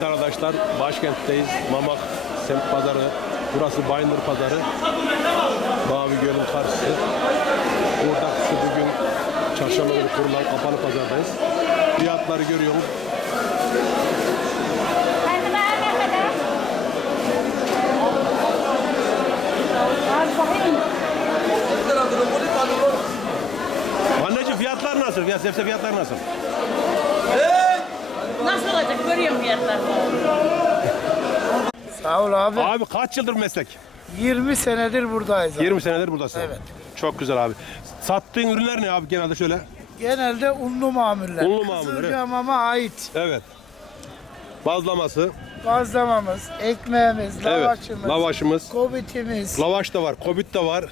Arkadaşlar başkentteyiz. Mamak semt pazarı. Burası Bayındır pazarı. Mavi Göl'ün karşısı. Burada bugün çarşamba günü kurulan kapalı pazardayız. Fiyatları görüyoruz. Anneciğim fiyatlar nasıl? Fiyat, fiyatlar? Nasıl fiyatlarını. Sağ ol abi. Abi kaç yıldır meslek? 20 senedir buradayız. abi. 20 senedir buradasın. Evet. Çok güzel abi. Sattığın ürünler ne abi genelde şöyle? Genelde unlu mamuller. Unlu mamuller, evet. Kızılcamama ait. Evet. Bazlaması, Bazlamamız, ekmeğimiz, lavaşımız, lavaşımız. kobitimiz, lavaş da var, kobit de var.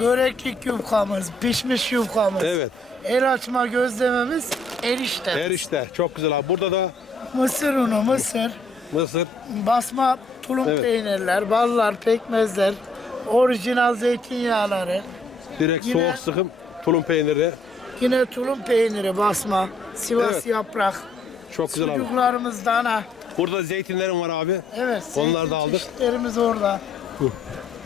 böreklik yufkamız, pişmiş yufkamız, Evet. el açma gözlememiz, erişte. Erişte çok güzel abi. Burada da Mısır unu, mısır, mısır. basma tulum Evet. peynirler, ballar, pekmezler, orijinal zeytinyağları, Direkt Yine- soğuk sıkım tulum peyniri. yine tulum peyniri basma, Sivas Evet. yaprak, Çok güzel abi. sucuklarımız dana. Burada zeytinlerin var abi. Evet, Onları da aldık. çeşitlerimiz orada.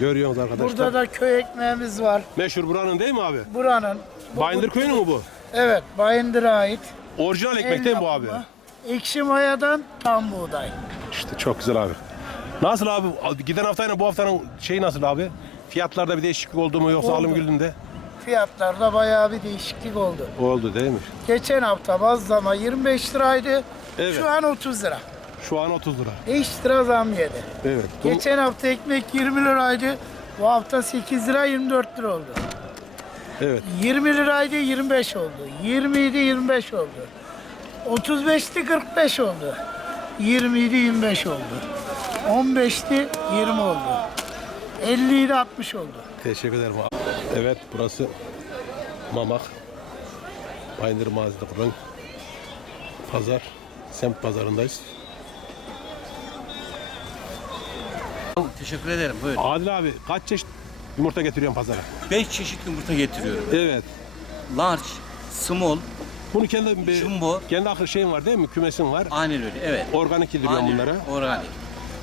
Görüyorsunuz arkadaşlar. Burada da köy ekmeğimiz var. Meşhur buranın değil mi abi? Buranın. Bu- Bayındır köyünün mü bu? Evet, Bayındır'a ait. Orijinal ekmek değil mi bu abi? yapımı. Ekşi mayadan tam buğday. İşte çok güzel abi. Nasıl abi? Giden haftayla bu haftanın şeyi nasıl abi? Fiyatlarda bir değişiklik oldu mu yoksa Oldu. alım güldüğünde? Fiyatlarda bayağı bir değişiklik oldu. Oldu değil mi? Geçen hafta bazlama 25 liraydı. Evet. Şu an 30 lira. Şu an 30 lira. 5 lira zam yedi. Evet. Geçen hafta ekmek 20 liraydı. Bu hafta 8 lira 24 lira oldu. Evet. 20 liraydı 25 oldu. 20 idi 25 oldu. 35'ti 45 oldu. 20 idi 25 oldu. 15'ti 20 oldu. 50 idi 60 oldu. Teşekkür ederim abi. Evet burası Mamak. Bayındır kuran pazar. Semt pazarındayız. Teşekkür ederim. Buyurun. Adil abi kaç çeşit yumurta getiriyorsun pazara? 5 çeşit yumurta getiriyorum. Evet. Large, small, Bunu kendi bir, Jumbo. kendi akıl şeyin var değil mi? Kümesin var. aynen öyle. Evet. Organik yediriyorsun Aynen, bunlara. Organik.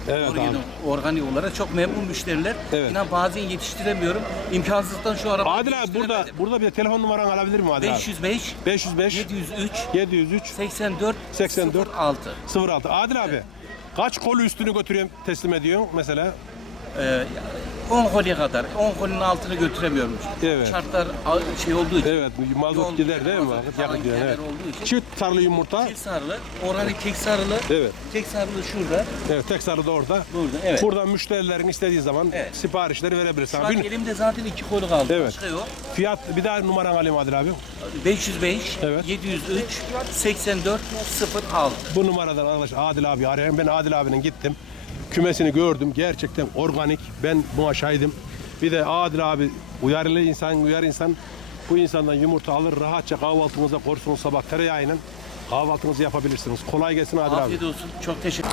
Evet Organik, abi. organik olarak çok memnun müşteriler. Evet. İnan bazen yetiştiremiyorum. İmkansızlıktan şu araba Adil abi burada burada bir de telefon numaranı alabilir miyim Adil abi? 505 505 703 703 84 84 06. 06. Adil abi kaç kolu üstünü götürüyorsun teslim ediyorsun mesela? Ee, 10 kolye kadar. 10 kolinin altını götüremiyorum. Evet. Şartlar şey olduğu için. Evet mazot Yol- gider değil mi? yakıt gider, evet. olduğu için. Çift sarılı yumurta. Kek sarılı, organik kek sarılı. Evet. Kek sarılı şurada. Evet tek sarı da orada. Burada, evet. Buradan müşterilerin istediği zaman Evet. siparişleri verebilirsin. Şu an Gün- elimde zaten iki kolu kaldı. Evet. Başka yok. Fiyat bir daha numaran alayım Adil abi. 505 Evet. 703 84 06. Bu numaradan arkadaşlar Adil abi arayın. Ben Adil abinin gittim. Kümesini gördüm. Gerçekten organik. Ben buna şahidim. Bir de Adil abi uyarılı insan, uyar insan. Bu insandan yumurta alır rahatça kahvaltınıza korsunuz sabah tereyağıyla kahvaltınızı yapabilirsiniz. Kolay gelsin Adil abi. Afiyet olsun. Çok teşekkür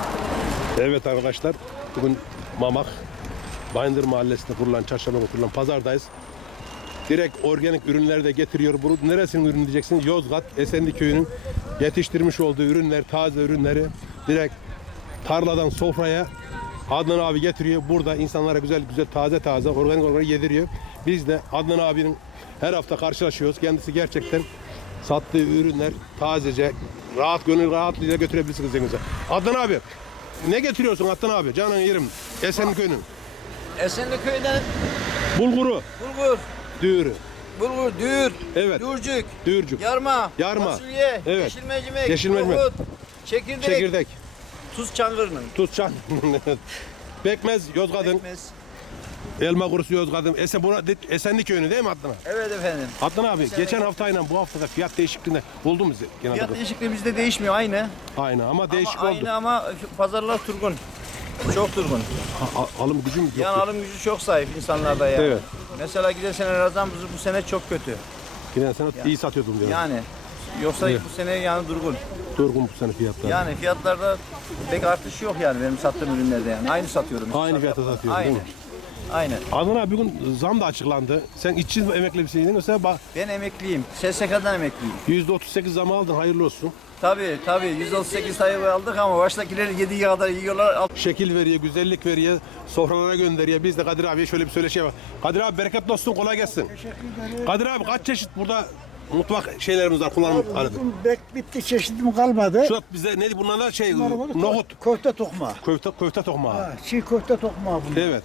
Evet arkadaşlar bugün Mamak Bayındır Mahallesi'nde kurulan, çarşamba kurulan pazardayız. Direkt organik ürünleri de getiriyor. Bunu neresinin ürünü diyeceksin? Yozgat, Esenli Köyü'nün yetiştirmiş olduğu ürünler, taze ürünleri direkt tarladan sofraya Adnan abi getiriyor. Burada insanlara güzel güzel taze taze organik organik yediriyor. Biz de Adnan abinin her hafta karşılaşıyoruz. Kendisi gerçekten sattığı ürünler tazece, rahat gönül rahatlığıyla götürebilirsiniz evinize. Adnan abi ne getiriyorsun Adnan abi? Canan yerim. Esenli Köyü'nün. Esenliköy'den Bulguru, bulgur, düğürü. bulgur, düğür, Evet. dürcük, Düğürcük. yarma, Yarma. fasulye, Evet. yeşil mercimek, Yeşil mercimek. çekirdek, Çekirdek. Tuz çangırının. Tuzçan. Pekmez, Yozgat'ın. Pekmez. Elma kurusu Yozgat'ın. Esen, buna, Esenli Köyü'nü değil mi Adnan? Evet efendim. Adnan abi geçen haftayla bu haftada fiyat değişikliğinde buldu mu genelde? Fiyat değişikliği bizde değişmiyor aynı. Aynı ama değişik ama oldu. Aynı ama pazarlar turgun. Çok turgun. A- alım gücü mü yok? Yani alım gücü çok zayıf insanlarda yani. Evet. Mesela giden sene razan bu, bu sene çok kötü. Yine sana iyi satıyordum diyor. Yani yoksa Evet. bu sene yani durgun. Durgun bu sene fiyatlar. Yani fiyatlarda pek artış yok yani benim sattığım ürünlerde yani. Aynı satıyorum. Aynı fiyata satıyorsun Aynen. değil mi? Aynen. Adnan abi bugün zam da açıklandı. Sen işçi mi emekli bir şeydin mesela bak Ben emekliyim. SSK'dan emekliyim. %38 zam aldın hayırlı olsun. Tabii tabii 138 sayı aldık ama baştakileri yediği kadar yiyorlar. Alt- Şekil veriyor, güzellik veriyor, sofralara gönderiyor. Biz de Kadir abiye şöyle bir söyleşi var. Kadir abi bereketli olsun, kolay gelsin. Kadir abi kaç çeşit burada mutfak şeylerimiz var, kullanım aradı. Bek bitti çeşidim kalmadı. Şu bize ne bunlar şey, nohut, Köfte tokma. köfte, köfte tokmağı. Ha, çiğ köfte tokma bunlar. Evet,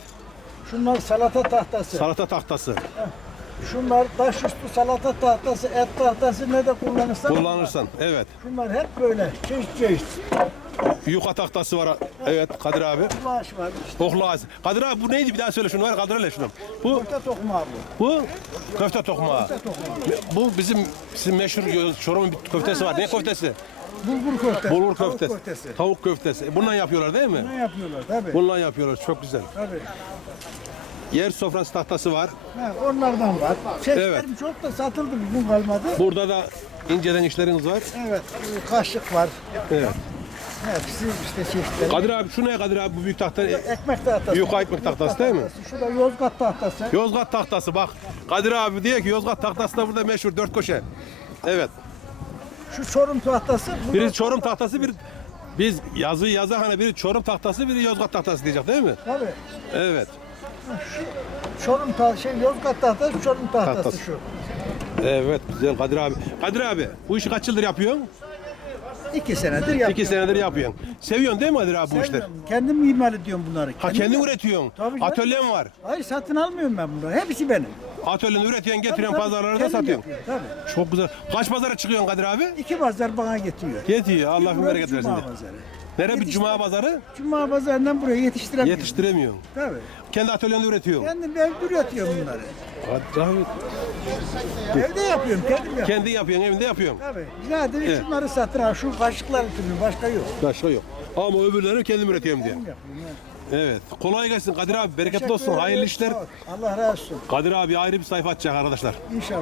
Şunlar salata tahtası. salata tahtası. Şunlar taş üstü salata tahtası, et tahtası ne de kullanırsan. Kullanırsan, evet. Şunlar hep böyle çeşit çeşit. Yuka tahtası var, evet Kadir abi. Ulaş var işte. Ohlaz. Kadir abi bu neydi bir daha söyle şunu var Kadir hele şunu. Bu, Köfte tokma bu. bu köfte tokmağı. Bu bizim bizim meşhur Çorum'un bir köftesi var. Ne köftesi? Bulgur köftesi. Bulgur tavuk köftesi. köftesi. Tavuk köftesi. Bundan yapıyorlar değil mi? Ne yapıyorlar tabii. Bundan yapıyorlar. Çok güzel. tabii. Yer sofrası tahtası var. Ha, onlardan var. Çeşitlerim Evet. çok da satıldı bugün kalmadı. Burada da inceden işleriniz var. Evet, kaşık var. Evet. Hepsi işte çeşitleri. Kadir abi şu ne Kadir abi bu büyük tahta? Ekmek tahtası. Yuka ekmek tahtası değil mi? Şu da Yozgat tahtası. Yozgat tahtası bak. Kadir abi diyor ki Yozgat tahtası da burada meşhur dört köşe. Evet. Şu Çorum tahtası. Biri Çorum tahtası bir biz yazı yazan hani biri Çorum tahtası biri Yozgat tahtası diyecek değil mi? Tabii. Evet. Çorum tahtası, şey Yozgat tahtası, Çorum tahtası, Tahtası. şu. Evet güzel Kadir abi. Kadir abi bu işi kaç yıldır yapıyorsun? İki senedir yapıyorum. İki senedir yapıyorsun. Seviyorsun değil mi Kadir abi bu işleri? Kendim imal ediyorum bunları. Ha kendin üretiyorsun. Tabii canım. Atölyen var. Hayır satın almıyorum ben bunları. Hepsi benim. Atölyeni üretiyorsun, getiriyorsun Tabii, pazarlara da kendim satıyorsun. yapıyorum, Tabii. Çok güzel. Kaç pazara çıkıyorsun Kadir abi? İki pazar bana getiriyor. Yetiyor. Allah bin Burası bereket versin. Cuma pazarı. Nere bir Yetiştir- cuma pazarı? Cuma pazarından buraya yetiştiremiyorum. Yetiştiremiyorsun. Tabii. Kendi atölyende üretiyorsun. Kendim evde üretiyorum bunları. Kadir abi. Evde yapıyorum, kendim yapıyorum. Kendi yapıyorsun, evinde yapıyorsun. Tabii. Zaten Evet. şunları satın al. Şu kaşıkları türlü başka yok. Başka yok. Ama öbürleri kendim üretiyorum diye. Kendim yapıyorum. evet. Evet. Kolay gelsin Kadir abi. Bereketli olsun. Hayırlı işler. Allah razı olsun. Kadir abi ayrı bir sayfa açacak arkadaşlar. İnşallah.